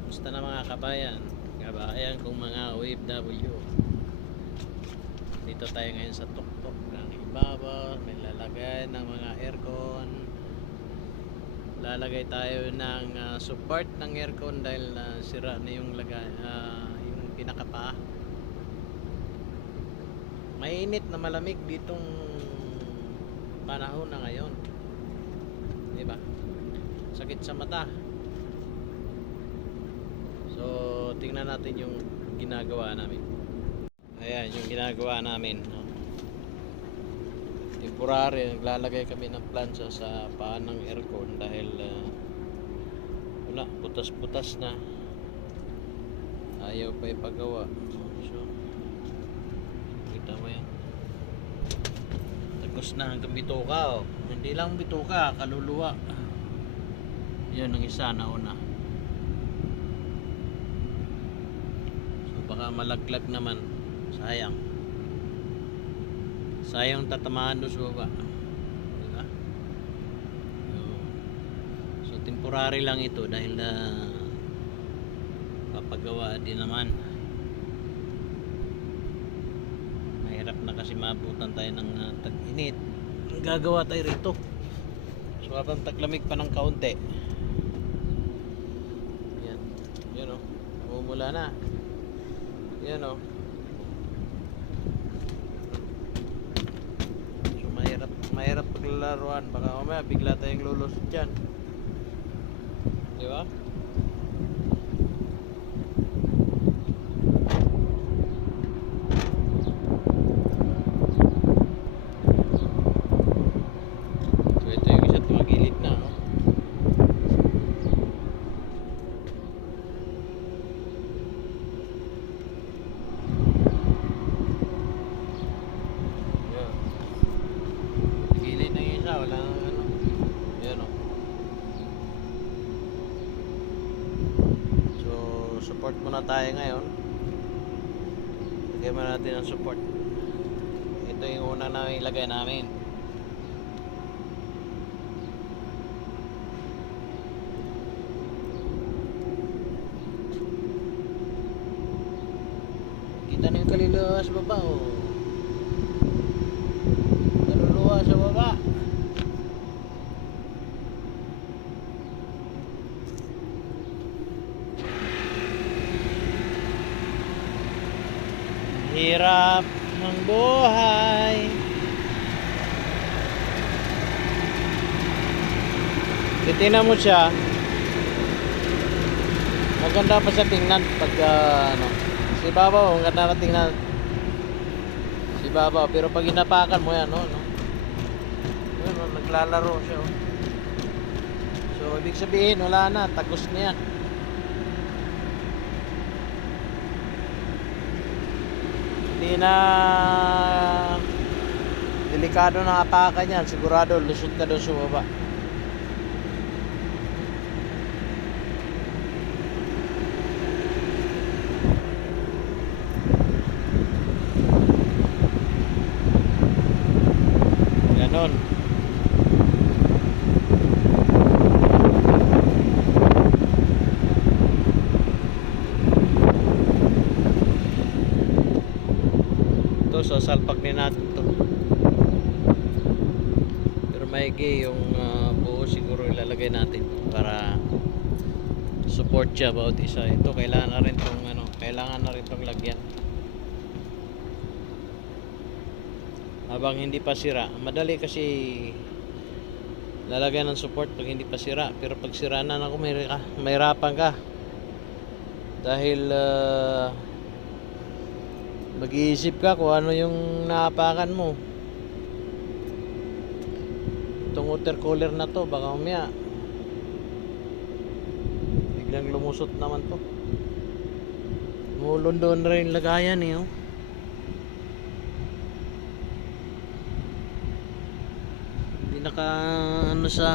Kumusta na mga kabayan? Kabayan kong mga OFW. Dito tayo ngayon sa tuktok ng ibabaw. May lalagay ng mga aircon. Lalagay tayo ng ah, support ng aircon dahil na sira na yung lagay, ah, yung pinakapaa. Mainit na malamig ditong panahon na ngayon. Sakit sa mata. So, tingnan natin yung ginagawa namin. Ayan, yung ginagawa namin. no. Temporary, naglalagay kami ng plancha sa paan ng aircon dahil ah, wala, putas-putas na. Ayaw pa ipagawa. So, kita mo yan. Tagos na hanggang bituka, oh. Hindi lang bituka, kaluluwa. Yan ang isa na una. So baka malaglag naman. Sayang. Sayang tatamaan doon sa baba. Diba? So, so temporary lang ito dahil na papagawa din naman. Mahirap na kasi mabutan tayo ng uh, tag-init. Gagawa tayo rito. So habang taglamig pa ng kaunti. Yan. Yan o. Umula na. Yan o. So mahirap, mahirap paglalaruan. Baka mamaya bigla tayong lulusot dyan. Di ba? So ito yung isa tumagilid na. No? Yan. Gilid na yung isa, wala nang ano. Yan o. So, support muna tayo ngayon. Lagyan muna natin ang support. Ito yung una na ilagay namin. Kita na yung kaluluwa sa baba oh. Kaluluwa sa baba. Hirap ng buhay. Titingnan mo siya. Maganda pa sa tingnan pag ah, ano. Si Babaw, ang ganda ka tingnan. Si Babaw, pero pag inapakan mo yan, no, no. Yun, no, naglalaro siya. Oh. So, ibig sabihin, wala na, tagos na yan. Hindi na delikado na apakan yan. Sigurado, lusot ka doon sa baba. Ganon. Ito, sasalpak din natin to. Pero maigi yung ah, buo siguro ilalagay natin para support siya bawat isa. Ito kailangan na rin tong ano, kailangan na rin tong lagyan. Habang hindi pa sira, madali kasi lalagyan ng support pag hindi pa sira. Pero pag sira na, naku, may, mahirapan ka. Dahil ah, mag-iisip ka kung ano yung naapakan mo. Itong water cooler na to, baka umya. Biglang lumusot naman to. Mulundon na rin lagayan eh. Oh. Naka ano sa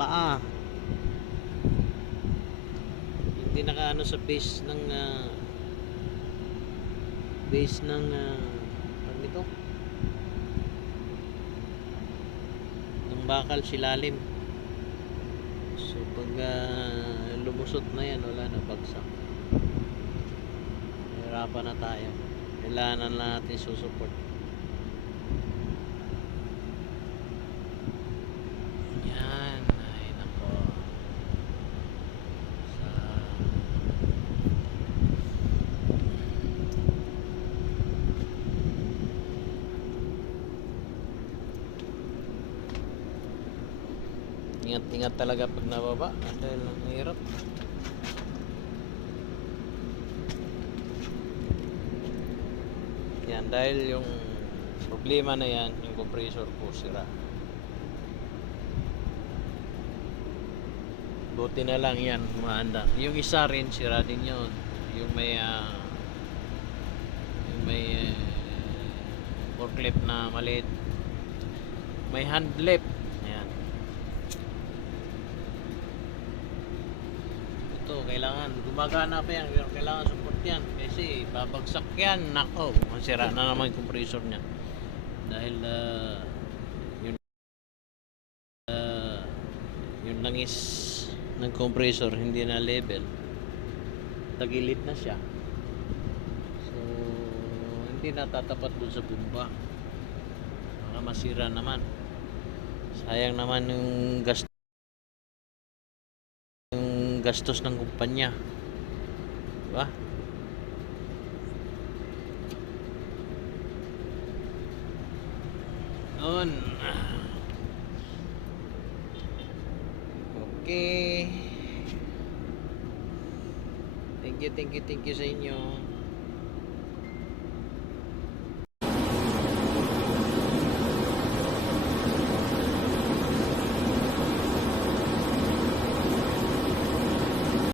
paa. Hindi naka ano sa base ng ah, base ng uh, ano ito? Ng bakal silalim. So pag uh, lumusot na yan, wala na bagsak. Hirapan na tayo. Kailangan na natin susuport. Yan, ay nako. Sa Ingat-ingat talaga pag nababa dahil ang hirap. Yan, dahil yung problema na yan, yung compressor po sira. Buti na lang yan, maanda. Yung isa rin, sira din yun. Yung may, ah, yung may uh, forklift na maliit. May hand lift. Ito, kailangan, gumagana pa yan, pero kailangan support yan. Kasi babagsak yan, nako, masira na naman yung compressor niya. Dahil, ah, yun, ah, yung langis ng compressor hindi na level. Tagilid na siya. So, hindi natatapat dun sa bumba. Baka masira naman. Sayang naman yung yung gastos ng kumpanya. Diba? Noon. Okay. Thank you, thank you, thank you sa inyo.